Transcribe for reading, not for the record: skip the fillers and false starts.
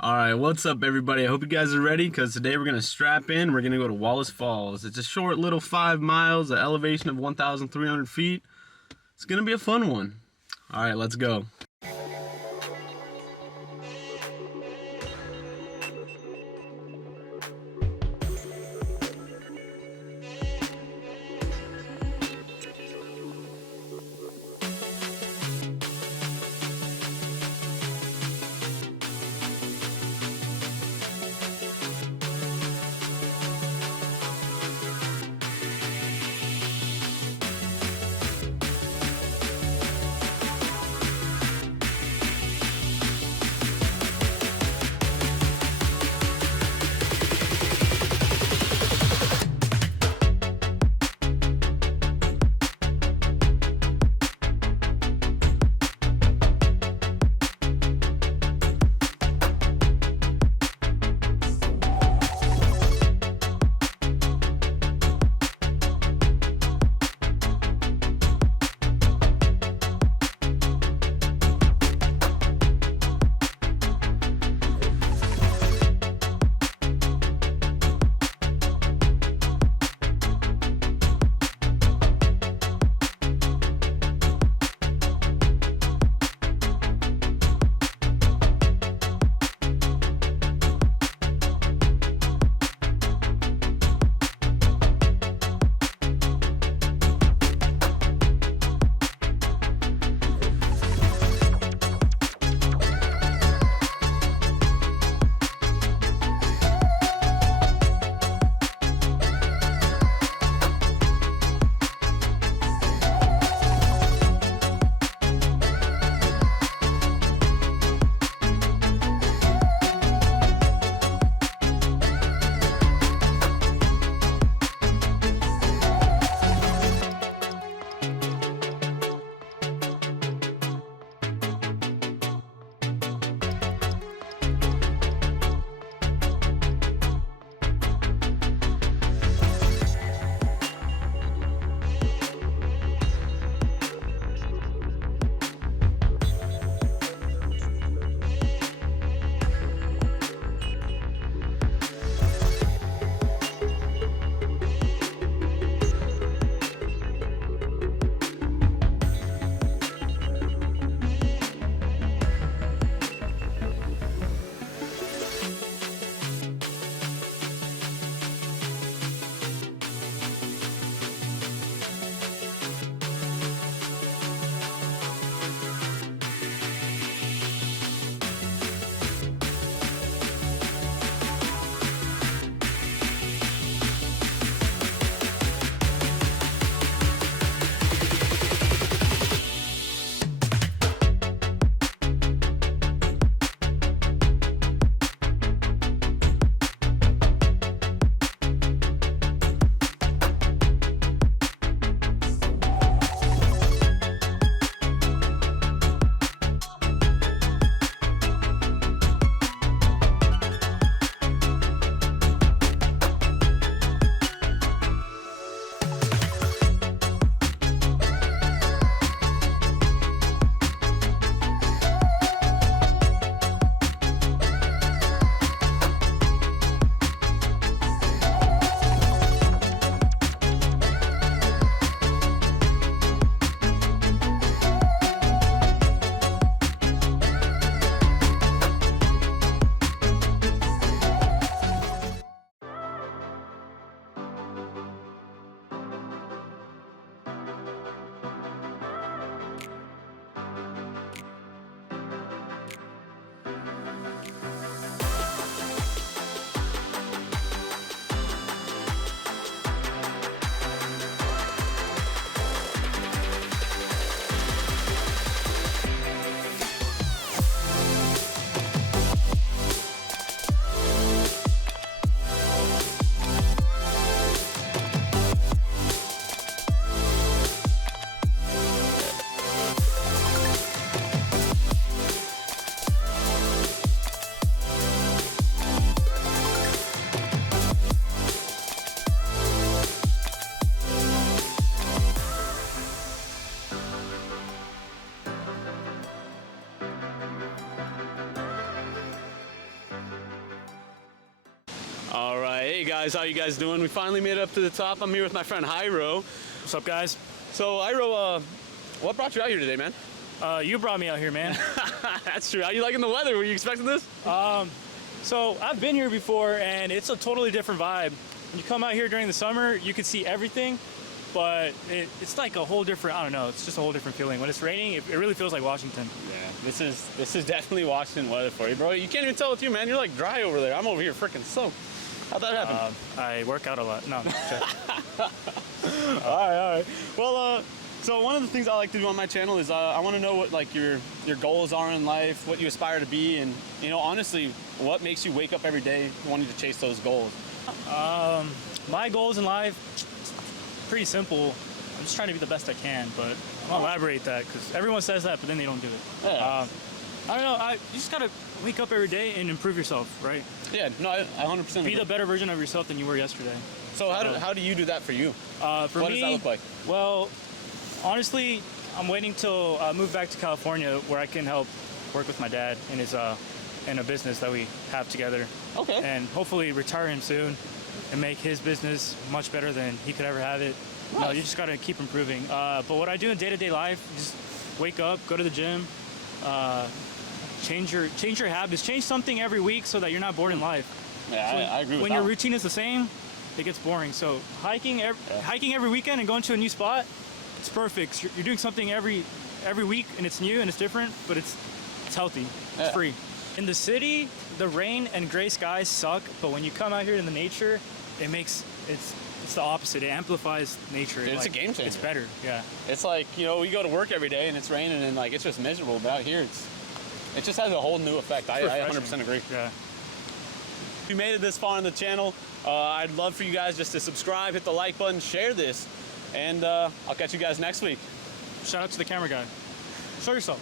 All right, what's up, everybody? I hope you guys are ready because today we're gonna strap in. We're gonna go to Wallace Falls. It's a short little 5 miles, an elevation of 1,300 feet. It's gonna be a fun one. All right, let's go. All right, hey guys, how you guys doing? We finally made it up to the top. I'm here with my friend Hyro. What's up, guys? So Hyro, what brought you out here today, man? You brought me out here, man. That's true. How you liking the weather? Were you expecting this? So I've been here before, and it's a totally different vibe. When you come out here during the summer, you can see everything, but it's like a whole different, I don't know, it's just a whole different feeling. When it's raining, it really feels like Washington. Yeah, this is definitely Washington weather for you, bro. You can't even tell with you, man. You're like dry over there. I'm over here freaking soaked. How'd that happen? I work out a lot. No. All right. Well, so one of the things I like to do on my channel is I want to know what like your goals are in life, what you aspire to be, and honestly, what makes you wake up every day wanting to chase those goals. My goals in life, pretty simple. I'm just trying to be the best I can, but I'll elaborate that because everyone says that, but then they don't do it. Yeah. I don't know. You just gotta wake up every day and improve yourself, right? Yeah. No, I 100% agree. Be the better version of yourself than you were yesterday. So how do you do that for you? For what me, does that look like? Well, honestly, I'm waiting till I move back to California where I can help work with my dad in his in a business that we have together. Okay. And hopefully retire him soon and make his business much better than he could ever have it. Nice. No, you just gotta keep improving. But what I do in day-to-day life, just wake up, go to the gym, change your habits, change something every week so that you're not bored in life. Yeah, So I agree with when that. your routine is the same, it gets boring. So hiking every weekend and going to a new spot, it's perfect. You're doing something every week and it's new and it's different, but it's healthy. It's free. In the city, the rain and gray skies suck, but when you come out here in the nature, it's the opposite. It amplifies nature. Dude, it's a game changer. It's better. Yeah. It's like, we go to work every day and it's raining and like it's just miserable, but out here it just has a whole new effect. I 100% agree. Yeah. If you made it this far on the channel, I'd love for you guys just to subscribe, hit the like button, share this, and I'll catch you guys next week. Shout out to the camera guy. Show yourself.